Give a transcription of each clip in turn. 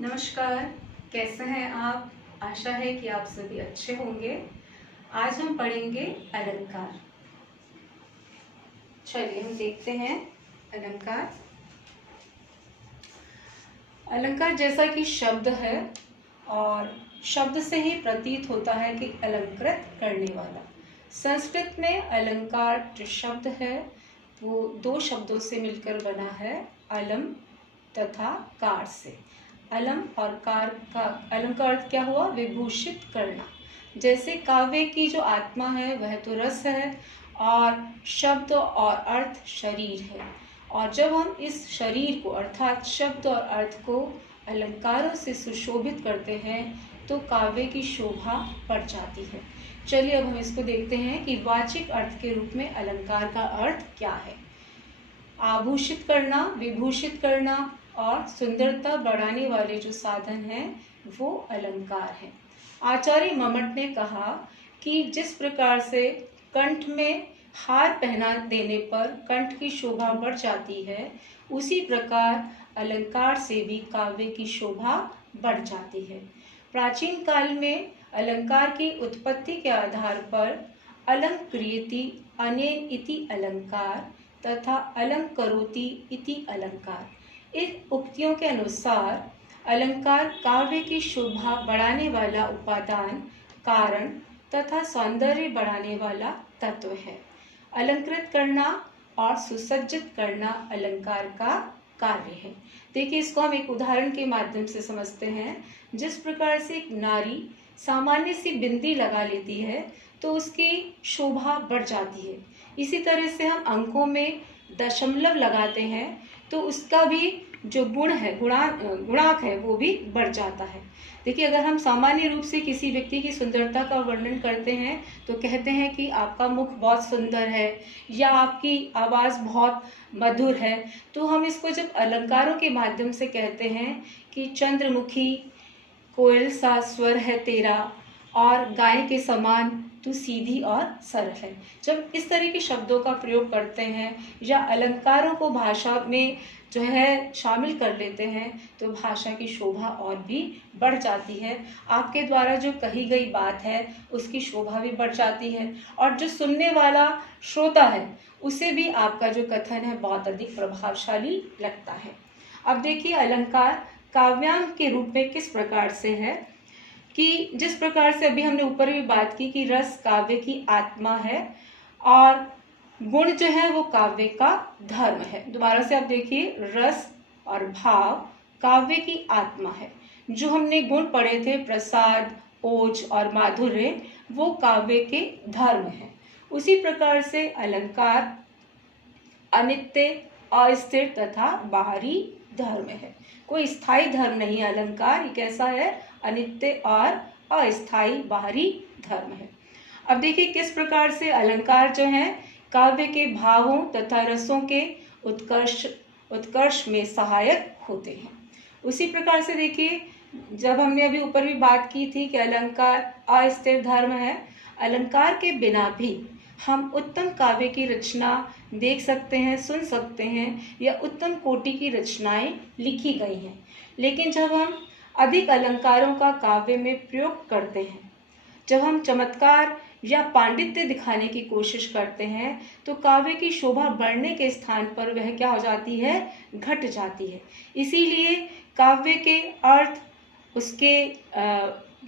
नमस्कार। कैसे हैं आप? आशा है कि आप सभी अच्छे होंगे। आज हम पढ़ेंगे अलंकार। चलिए हम देखते हैं अलंकार। अलंकार जैसा कि शब्द है और शब्द से ही प्रतीत होता है कि अलंकृत करने वाला। संस्कृत में अलंकार जो शब्द है वो दो शब्दों से मिलकर बना है, अलम तथा कार से। अलम और कार का अलम का अर्थ क्या हुआ? विभूषित करना। जैसे काव्य की जो आत्मा है वह तो रस है और शब्द और अर्थ शरीर है, और जब हम इस शरीर को अर्थात शब्द और अर्थ को अलंकारों से सुशोभित करते हैं तो काव्य की शोभा बढ़ जाती है। चलिए अब हम इसको देखते हैं कि वाचिक अर्थ के रूप में अलंकार का अर्थ क्या है। आभूषित करना, विभूषित करना और सुंदरता बढ़ाने वाले जो साधन हैं वो अलंकार हैं। आचार्य मम्मट ने कहा कि जिस प्रकार से कंठ में हार पहना देने पर कंठ की शोभा बढ़ जाती है, उसी प्रकार अलंकार से भी काव्य की शोभा बढ़ जाती है। प्राचीन काल में अलंकार की उत्पत्ति के आधार पर अलंक्रियति अनेन इति अलंकार तथा अलंकरोति इति अलंकार, इन उक्तियों के अनुसार अलंकार काव्य की शोभा बढ़ाने वाला उपादान, कारण तथा सौंदर्य बढ़ाने वाला तत्व है। अलंकृत करना और सुसज्जित करना अलंकार का कार्य है। देखिए इसको हम एक उदाहरण के माध्यम से समझते हैं। जिस प्रकार से एक नारी सामान्य सी बिंदी लगा लेती है तो उसकी शोभा बढ़ जाती है, इसी तरह से हम अंकों में दशमलव लगाते हैं तो उसका भी जो गुण है, गुणांक है, वो भी बढ़ जाता है। देखिए अगर हम सामान्य रूप से किसी व्यक्ति की सुंदरता का वर्णन करते हैं तो कहते हैं कि आपका मुख बहुत सुंदर है या आपकी आवाज़ बहुत मधुर है, तो हम इसको जब अलंकारों के माध्यम से कहते हैं कि चंद्रमुखी कोयल सा स्वर है तेरा और गाय के समान तू सीधी और सरल है। जब इस तरह के शब्दों का प्रयोग करते हैं या अलंकारों को भाषा में जो है शामिल कर लेते हैं तो भाषा की शोभा और भी बढ़ जाती है। आपके द्वारा जो कही गई बात है उसकी शोभा भी बढ़ जाती है और जो सुनने वाला श्रोता है उसे भी आपका जो कथन है बहुत अधिक प्रभावशाली लगता है। अब देखिए अलंकार काव्यांग के रूप में किस प्रकार से है कि जिस प्रकार से अभी हमने ऊपर भी बात की कि रस काव्य की आत्मा है और गुण जो है वो काव्य का धर्म है। दोबारा से आप देखिए, रस और भाव काव्य की आत्मा है। जो हमने गुण पढ़े थे प्रसाद, ओज और माधुर्य, वो काव्य के धर्म है। उसी प्रकार से अलंकार अनित्य, अस्थिर तथा बाहरी धर्म है। कोई स्थायी धर्म नहीं है अलंकार, ये कैसा है? अनित्य और अस्थायी बाहरी धर्म है। अब देखिए किस प्रकार से अलंकार जो है काव्य के भावों तथा रसों के उत्कर्ष में सहायक होते हैं। उसी प्रकार से देखिए जब हमने अभी ऊपर भी बात की थी कि अलंकार अस्थिर धर्म है, अलंकार के बिना भी हम उत्तम काव्य की रचना देख सकते हैं, सुन सकते हैं या उत्तम कोटि की रचनाएं लिखी गई हैं। लेकिन जब हम अधिक अलंकारों का काव्य में प्रयोग करते हैं, जब हम चमत्कार या पांडित्य दिखाने की कोशिश करते हैं तो काव्य की शोभा बढ़ने के स्थान पर वह क्या हो जाती है? घट जाती है। इसीलिए काव्य के अर्थ, उसके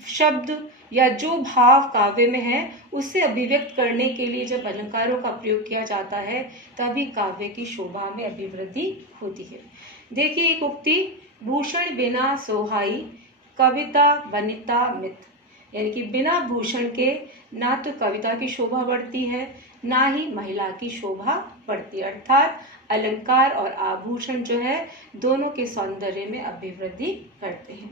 शब्द या जो भाव काव्य में है उसे अभिव्यक्त करने के लिए जब अलंकारों का प्रयोग किया जाता है तभी काव्य की शोभा में अभिवृद्धि होती है। देखिए एक उक्ति, भूषण बिना सोहाई कविता बनिता मित, यानी कि बिना भूषण के ना तो कविता की शोभा बढ़ती है ना ही महिला की शोभा बढ़ती है। अर्थात अलंकार और आभूषण जो है दोनों के सौंदर्य में अभिवृद्धि करते हैं।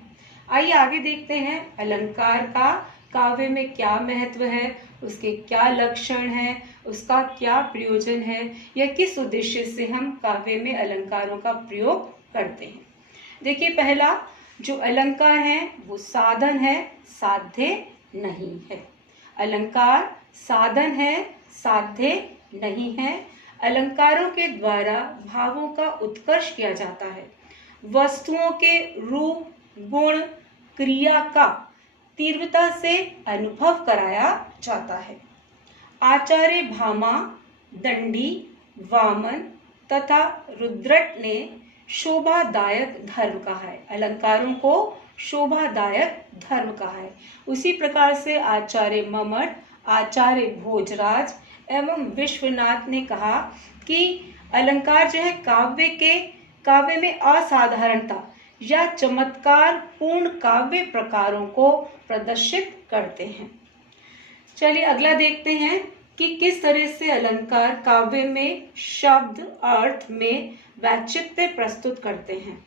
आइए आगे देखते हैं अलंकार का काव्य में क्या महत्व है, उसके क्या लक्षण हैं, उसका क्या प्रयोजन है या किस उद्देश्य से हम काव्य में अलंकारों का प्रयोग करते हैं। देखिए पहला जो अलंकार है वो साधन है, साध्य नहीं है। अलंकार साधन है, साध्य नहीं है। अलंकारों के द्वारा भावों का उत्कर्ष किया जाता है। वस्तुओं के रूप, गुण, क्रिया का तीव्रता से अनुभव कराया जाता है। आचार्य भामा, दंडी, वामन तथा रुद्रट ने शोभादायक धर्म कहा है। अलंकारों को शोभादायक धर्म कहा है। उसी प्रकार से आचार्य ममट, आचार्य भोजराज एवं विश्वनाथ ने कहा कि अलंकार जो है काव्य में असाधारणता या चमत्कार पूर्ण काव्य प्रकारों को प्रदर्शित करते हैं। चलिए अगला देखते हैं कि किस तरह से अलंकार काव्य में शब्द अर्थ में वैचित्र्य प्रस्तुत करते हैं।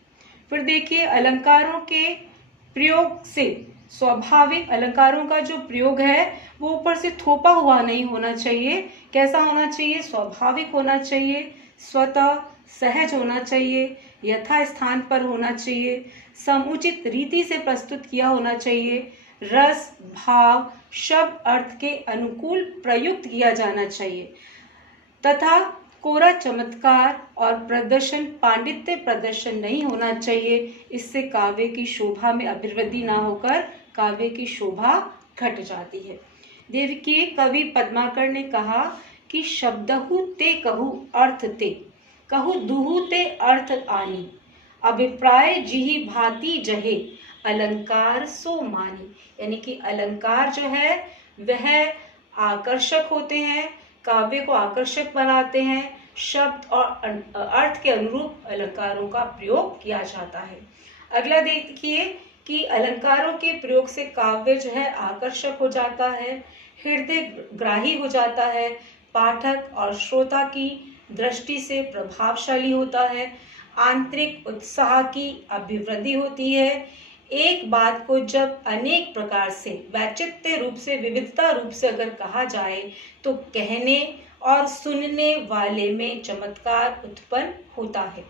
फिर देखिए अलंकारों के प्रयोग से स्वाभाविक अलंकारों का जो प्रयोग है वो ऊपर से थोपा हुआ नहीं होना चाहिए। कैसा होना चाहिए? स्वाभाविक होना चाहिए, स्वतः सहज होना चाहिए, यथा स्थान पर होना चाहिए, समुचित रीति से प्रस्तुत किया होना चाहिए, रस भाव शब्द अर्थ के अनुकूल प्रयुक्त किया जाना चाहिए तथा कोरा चमत्कार और प्रदर्शन पांडित्य प्रदर्शन नहीं होना चाहिए। इससे काव्य की शोभा में अभिवृद्धि ना होकर काव्य की शोभा घट जाती है। देखिए कवि पद्माकर ने कहा कि शब्दहु ते कहु अर्थ ते, कहु दुहु ते अर्थ आनी, अभिप्राय जिहि भांति जहे, अलंकार सो मानी। यानी कि अलंकार जो है वह आकर्षक होते हैं, काव्य को आकर्षक बनाते हैं, शब्द और अर्थ के अनुरूप अलंकारों का प्रयोग किया जाता है। अगला देखिए कि अलंकारों के प्रयोग से काव्य जो है आकर्षक हो जाता है, हृदय ग्राही हो जाता है, पाठक और श्रोता की दृष्टि से प्रभावशाली होता है, आंतरिक उत्साह की अभिवृद्धि होती है। एक बात को जब अनेक प्रकार से वैचित्र्य रूप से विविधता रूप से अगर कहा जाए तो कहने और सुनने वाले में चमत्कार उत्पन्न होता है।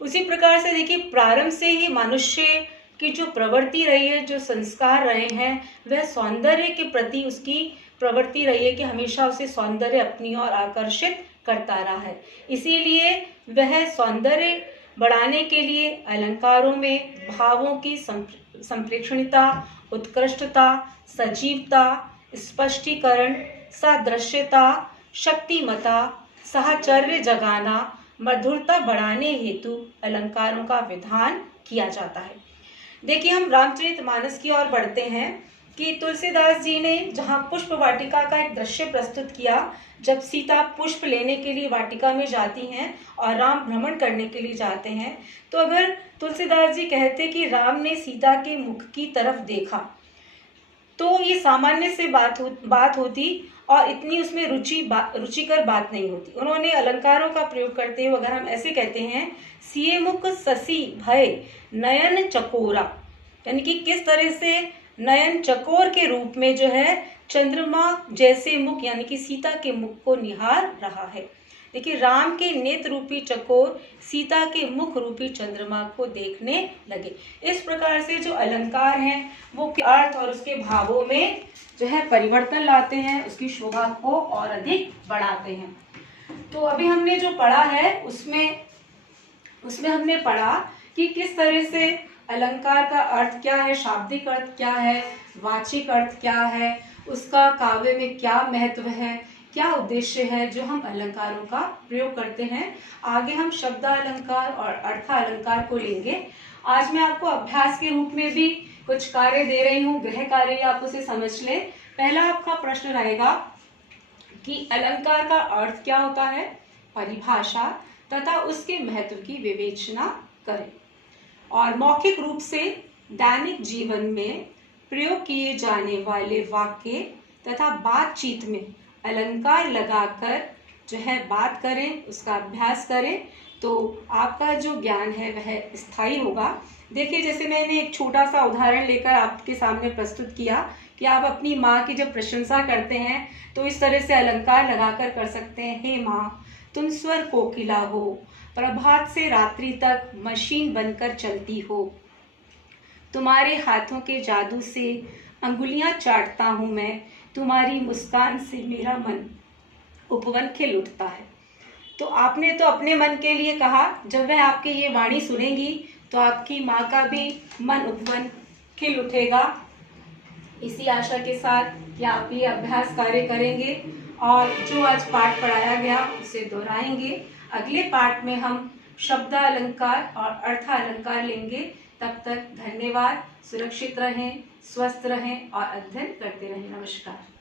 उसी प्रकार से देखिए प्रारंभ से ही मनुष्य की जो प्रवृत्ति रही है, जो संस्कार रहे हैं, वह सौंदर्य के प्रति उसकी प्रवृत्ति रही है कि हमेशा उसे सौंदर्य अपनी ओर आकर्षित करता रहा है। इसीलिए वह सौंदर्य बढ़ाने के लिए अलंकारों में भावों की संप्रेक्षणीयता, उत्कृष्टता, सजीवता, स्पष्टीकरण, सादृश्यता, शक्तिमता, साहचर्य जगाना, मधुरता बढ़ाने हेतु अलंकारों का विधान किया जाता है। देखिए हम रामचरितमानस की ओर बढ़ते हैं कि तुलसीदास जी ने जहाँ पुष्प वाटिका का एक दृश्य प्रस्तुत किया, जब सीता पुष्प लेने के लिए वाटिका में जाती हैं और राम भ्रमण करने के लिए जाते हैं, तो अगर तुलसीदास जी कहते कि राम ने सीता के मुख की तरफ देखा तो ये सामान्य से बात होती और इतनी उसमें रुचिकर बात नहीं होती। उन्होंने अलंकारों का प्रयोग करते हुए अगर हम ऐसे कहते हैं, सिए मुख ससी भय नयन चकोरा, यानी कि किस तरह से नयन चकोर के रूप में जो है चंद्रमा जैसे मुख यानी कि सीता के मुख को निहार रहा है। देखिए राम के नेत्र रूपी चकोर सीता के मुख रूपी चंद्रमा को देखने लगे। इस प्रकार से जो अलंकार हैं वो अर्थ और उसके भावों में जो है परिवर्तन लाते हैं, उसकी शोभा को और अधिक बढ़ाते हैं। तो अभी हमने जो पढ़ा है उसमें हमने पढ़ा कि किस तरह से अलंकार का अर्थ क्या है, शाब्दिक अर्थ क्या है, वाचिक अर्थ क्या है, उसका काव्य में क्या महत्व है, क्या उद्देश्य है जो हम अलंकारों का प्रयोग करते हैं। आगे हम शब्द अलंकार और अर्थ अलंकार को लेंगे। आज मैं आपको अभ्यास के रूप में भी कुछ कार्य दे रही हूँ, गृह कार्य आप उसे समझ ले। पहला आपका प्रश्न रहेगा कि अलंकार का अर्थ क्या होता है, परिभाषा तथा उसके महत्व की विवेचना करें और मौखिक रूप से दैनिक जीवन में प्रयोग किए जाने वाले वाक्य तथा बातचीत में अलंकार लगाकर जो है बात करें, उसका अभ्यास करें, तो आपका जो ज्ञान है वह स्थायी होगा। देखिए जैसे मैंने एक छोटा सा उदाहरण लेकर आपके सामने प्रस्तुत किया कि आप अपनी माँ की जब प्रशंसा करते हैं तो इस तरह से अलंकार लगाकर कर सकते हैं। हे माँ तुम स्वर कोकिला हो, प्रभात से रात्रि तक मशीन बनकर चलती हो, तुम्हारे हाथों के जादू से अंगुलियां चाटता हूँ मैं, तुम्हारी मुस्कान से मेरा मन उपवन खिल उठता है। तो आपने तो अपने मन के लिए कहा, जब वह आपकी ये वाणी सुनेंगी तो आपकी माँ का भी मन उपवन खिल उठेगा। इसी आशा के साथ कि आप ये अभ्यास कार्य करेंगे और जो आज पाठ पढ़ाया गया उसे दोहराएंगे। अगले पाठ में हम शब्द अलंकार और अर्थ अलंकार लेंगे। तब तक धन्यवाद। सुरक्षित रहें, स्वस्थ रहें और अध्ययन करते रहें। नमस्कार।